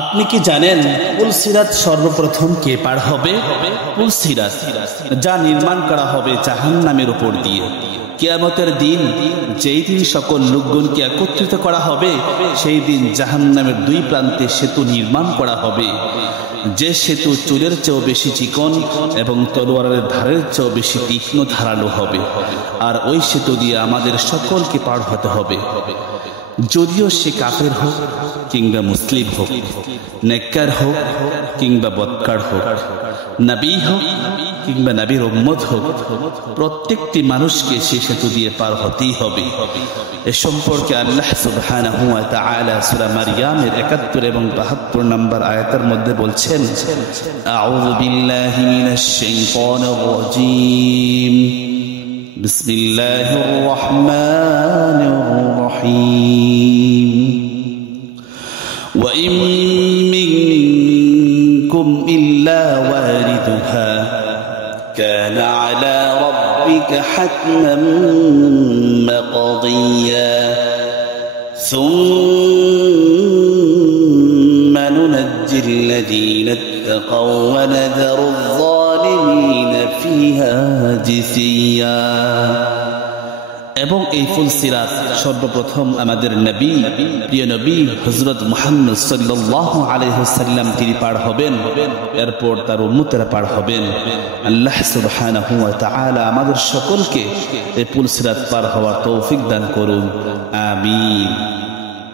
আপনি কি জানেন পুলসিরাত সর্বপ্রথম কে পার হবে? পুলসিরাত যা নির্মাণ করা হবে জাহান্নামের উপর দিয়ে। কিয়ামতের দিন, যেই দিন সকল লোকগণকে একত্রিত করা হবে, সেই দিন জাহান্নামের দুই প্রান্তে সেতু নির্মাণ করা হবে। যে সেতু চুলের চেয়েও বেশি চিকন এবং তলোয়ারের ধারের চেয়েও বেশি তীক্ষ্ণ ধারালো হবে। আর ওই সেতু দিয়ে আমাদের সকলকে পার হতে হবে, যদিও সে কাফের হোক কিংবা মুসলিম হোক, নেককার হোক কিংবা বদকার হোক, নবী হোক কিংবা নবীর উম্মত হোক, প্রত্যেকটি মানুষকে সে সেতু দিয়ে পার হতেই হবে। এ সম্পর্কে আল্লাহ সুবহানাহু ওয়া তাআলা সূরা মারইয়ামের ৭১ এবং ৭২ নম্বর আয়াতের মধ্যে বলছেন, আউযু বিল্লাহি মিনাশ শাইতানির রাজীম, বিসমিল্লাহির রহমানির রহিম, ওয়া ইন মিনকুম ইল্লা ওয়ারিদুহা কানা আলা রাব্বিকা হাতমান মাকদিয়া সুম্মা নুনাজ্জিল্লাযীনা ইত্তাকাও ওয়া নাযারুয-যালিমিনা ফিহা জিসিয়া। এবং এই ফুলসিরাত সর্বপ্রথম আমাদের নবী, প্রিয় নবী হযরত মুহাম্মদ সাল্লাল্লাহু আলাইহি ওয়াসাল্লাম তিনি পার হবেন, এরপর তার উম্মতেরা পার হবেন। আল্লাহ সুবহানাহু ওয়া তাআলা আমাদের সকলকে এই ফুলসিরাত পার হওয়ার তৌফিক দান করুন, আমিন।